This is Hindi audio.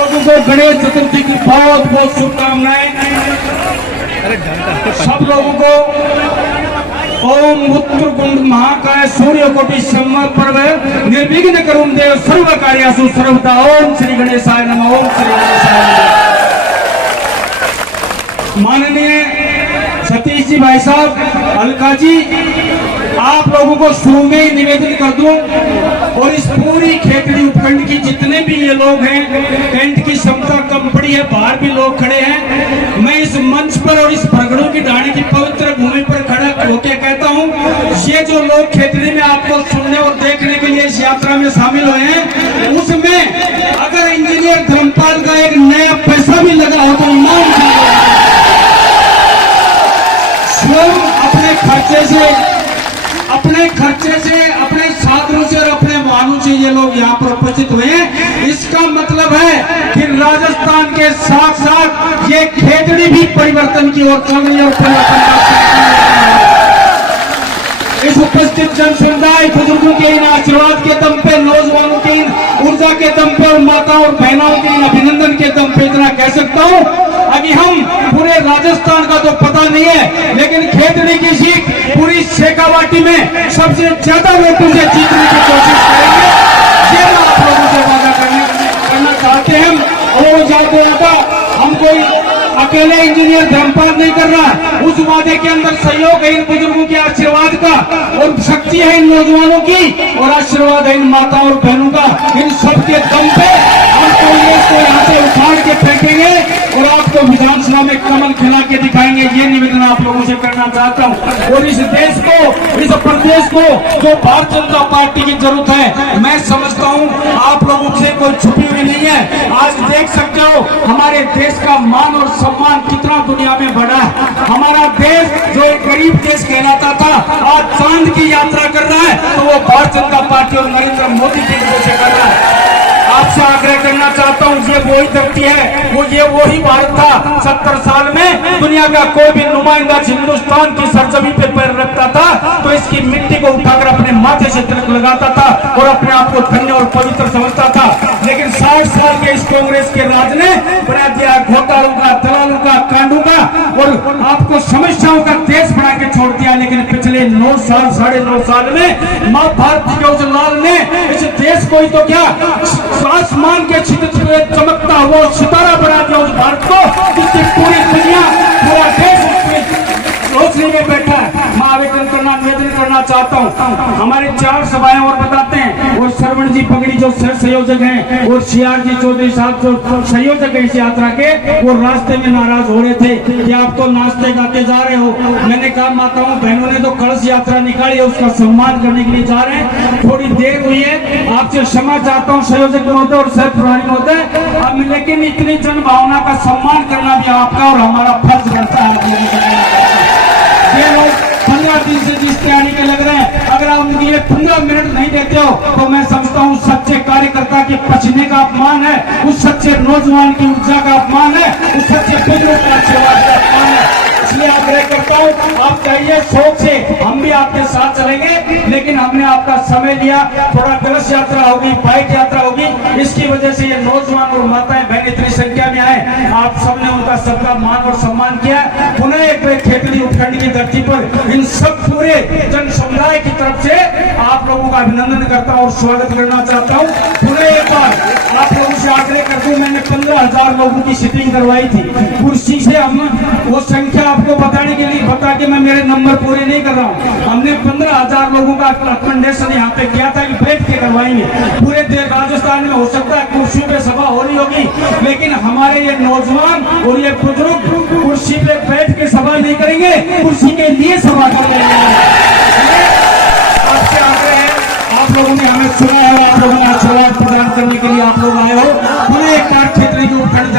लोगों को गणेश चतुर्थी की बहुत बहुत शुभकामनाएं। सब लोगों को ओम उत्तरकुंड महाकाय सूर्यकोटि समप्रभ निर्विघ्न करुण देव सर्व कार्यासु सर्वदा। ओम श्री गणेशाय नमः। ओम श्री गणेशाय नमः। माननीय सतीश जी भाई साहब, अलका जी, आप लोगों को शुरू में ही निवेदन कर दूं, और इस पूरी खेतड़ी उपखंड की जितने भी ये लोग हैं, टेंट की क्षमता कम पड़ी है, बाहर भी लोग खड़े हैं, मैं इस मंच पर और इस परगड़ों की ढाणी की पवित्र भूमि पर खड़ा होकर कहता हूं, ये जो लोग खेतड़ी में आपको सुनने और देखने के लिए इस यात्रा में शामिल हुए हैं, उसमें अगर इंजीनियर धर्मपाल का एक नया पैसा भी लगा हो तो ईमान स्वयं अपने खर्चे से, अपने साधनों से और अपने वाहनों से ये लोग यहाँ पर उपस्थित हुए हैं। इसका मतलब है कि राजस्थान के साथ साथ ये खेतड़ी भी परिवर्तन की ओर चल रही है। इस उपस्थित जन समुदाय, बुजुर्गों के इन आशीर्वाद के दम पे, नौजवानों की इन ऊर्जा के दम पे और माताओं और बहनों के इन अभिनंदन के दम पे इतना कह सकता हूँ। अभी हम पूरे राजस्थान का तो पता नहीं है, लेकिन खेतड़ी की सीट पूरी शेखावाटी में सबसे ज्यादा लोगों से जीतने की कोशिश करेंगे। ये आप लोगों से वादा करना चाहते हैं। और जाते हम कोई अकेले इंजीनियर धर्मपाल नहीं कर रहा, उस वादे के अंदर सहयोग है इन बुजुर्गों के आशीर्वाद का, और शक्ति है इन नौजवानों की, और आशीर्वाद है इन माताओं और बहनों का। इन सबके दम पे हम कांग्रेस को यहाँ से उखाड़ के फेंकेंगे और आपको विधानसभा में कमल खिला के दिखाएंगे। ये निवेदन आप लोगों से करना चाहता हूँ। और इस देश को, इस प्रदेश को जो भारतीय जनता पार्टी की जरूरत है, मैं समझता हूँ आप लोगों से कोई छुपी हुई नहीं है। आज देख सकते हो हमारे देश का मान और सम्मान कितना दुनिया में बढ़ा है। हमारा देश जो एक गरीब देश कहलाता था, आज चांद की यात्रा कर रहा है, तो वो भारतीय जनता पार्टी और नरेंद्र मोदी की वजह से कर रहा है। आपसे आग्रह करना चाहता हूँ, ये वही धरती है, ये वही भारत था। 70 साल में दुनिया का कोई भी नुमाइंदा हिंदुस्तान की सरजमी पे पैर रखता था तो इसकी मिट्टी को उठाकर अपने माथे से तिलक लगाता था और अपने आप को धन्य और पवित्र समझता था। लेकिन 60 साल के इस कांग्रेस के राज ने बना दिया घोटालों का, दलालों का, कांडों का, और आपको समस्याओं का देश बना के छोड़ दिया। लेकिन पिछले 9 साल, 9.5 साल में माँ भारती के उस लाल ने इस देश को ही तो क्या आसमान के छिद्र में चमकता हुआ सितारा बना दिया उस भारत को, जिससे पूरी दुनिया, पूरा देश रोशनी में बैठा है। मैं आवेदन करना, निवेदन करना चाहता हूँ। हमारे 4 सभाएं और बताते हैं, और श्रवण जी पगड़ी जो संयोजक हैं, और सीआर जी चौधरी साहब जो संयोजक है इस यात्रा के, वो रास्ते में नाराज हो रहे थे कि आप तो नाचते गाते जा रहे हो। मैंने कहा माताओं बहनों ने तो कलश यात्रा निकाली है, उसका सम्मान करने के लिए जा रहे हैं, थोड़ी देर हुई है, आपसे क्षमा चाहता हूँ संयोजक महोदय और सह प्रभारी महोदय। अब लेकिन इतनी जन भावना का सम्मान करना भी आपका और हमारा फर्ज बनता है। ये लोग 15 दिन से जिस तैयारी के लग रहे हैं, अगर आप उनके लिए 15 मिनट नहीं देते हो तो मैं समझता हूँ सच्चे कार्यकर्ता के पसीने का अपमान है, उस सच्चे नौजवान की ऊर्जा का अपमान है, उस सच्चे बुजुर्ग का आशीर्वाद का अपमान है। इसलिए आग्रह करता हूँ, आप चाहिए शौक से, हम भी आपके साथ चलेंगे, लेकिन हमने आपका समय लिया, थोड़ा कलश यात्रा होगी, बाइक यात्रा होगी, इसकी वजह से ये नौजवान और माताएं बहन इतनी संख्या में आए। आप सबने उनका सबका मान और सम्मान किया। पुनः एक बार खेतड़ी उपखंड की धरती पर इन सब पूरे जन समुदाय की तरफ से आप लोगों का अभिनंदन करता हूँ और स्वागत करना चाहता हूँ। पुनः एक बार आप लोगों से आग्रह करता हूँ, मैंने 15,000 लोगों की सीटिंग करवाई थी कुर्सी से। हम वो संख्या आपको बताने के लिए बता के मैं मेरे नंबर पूरे नहीं कर रहा हूँ। हमने 15,000 लोगों का रिकमेंडेशन यहाँ पे किया था कि बैठ के करवाएंगे। पूरे राजस्थान में हो सकता है कुर्सी पे सभा हो रही होगी, लेकिन हमारे ये नौजवान और ये बुजुर्ग कुर्सी पे बैठ के सभा नहीं करेंगे, कुर्सी के लिए सभा करेंगे। आपसे आग्रह है, आप लोगों ने हमें सुना है, आप लोगों ने आशीर्वाद प्रदान करने के लिए आप लोग आए हो। पूरे एक क्षेत्र के उपखंड